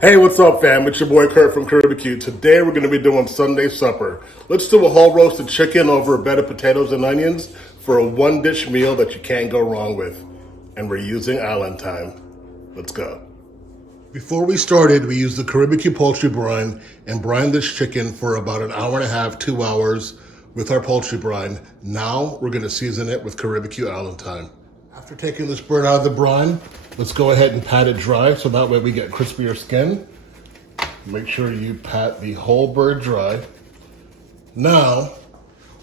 Hey, what's up, fam? It's your boy Kurt from Caribeque. Today we're going to be doing Sunday supper. Let's do a whole roasted chicken over a bed of potatoes and onions for a one-dish meal that you can't go wrong with. And we're using Island time. Let's go. Before we started, we used the Caribeque poultry brine and brined this chicken for about an hour and a half, 2 hours with our poultry brine. Now we're going to season it with Caribeque Island time. After taking this bird out of the brine, let's go ahead and pat it dry so that way we get crispier skin. Make sure you pat the whole bird dry. Now,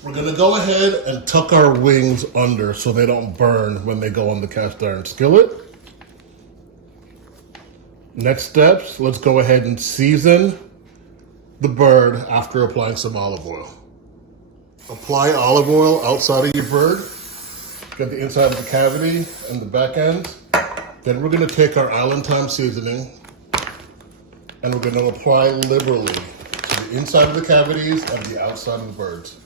we're gonna go ahead and tuck our wings under so they don't burn when they go on the cast iron skillet. Next steps, let's go ahead and season the bird after applying some olive oil. Apply olive oil outside of your bird. Get the inside of the cavity and the back end. Then we're gonna take our Island Thyme seasoning and we're gonna apply liberally to the inside of the cavities and the outside of the birds.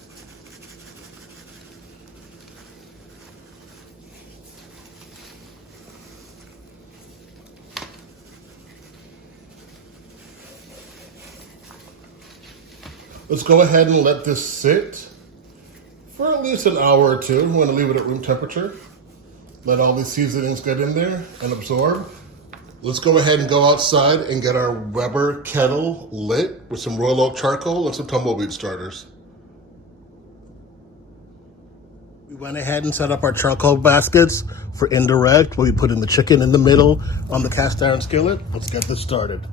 Let's go ahead and let this sit for at least an hour or two. We want to leave it at room temperature. Let all these seasonings get in there and absorb. Let's go ahead and go outside and get our Weber kettle lit with some royal oak charcoal and some tumbleweed starters. We went ahead and set up our charcoal baskets for indirect, where we put in the chicken in the middle on the cast iron skillet. Let's get this started.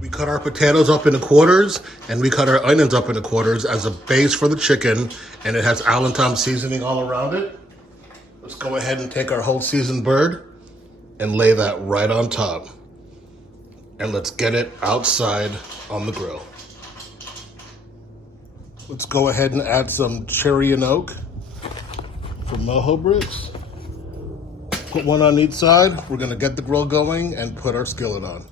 We cut our potatoes up into quarters and we cut our onions up into quarters as a base for the chicken, and it has Island Thyme seasoning all around it. Let's go ahead and take our whole seasoned bird and lay that right on top. And let's get it outside on the grill. Let's go ahead and add some cherry and oak from mojo bricks. Put one on each side. We're gonna get the grill going and put our skillet on.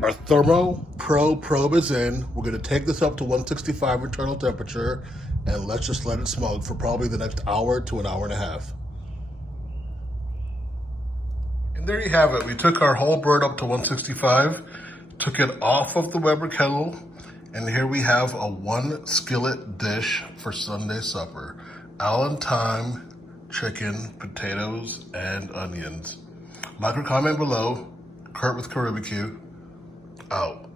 Our Thermo Pro probe is in. We're gonna take this up to 165 internal temperature and let's just let it smoke for probably the next hour to an hour and a half. And there you have it. We took our whole bird up to 165, took it off of the Weber kettle, and here we have a one skillet dish for Sunday supper. Island Thyme, chicken, potatoes, and onions. Like or comment below. Kurt with Caribeque, out.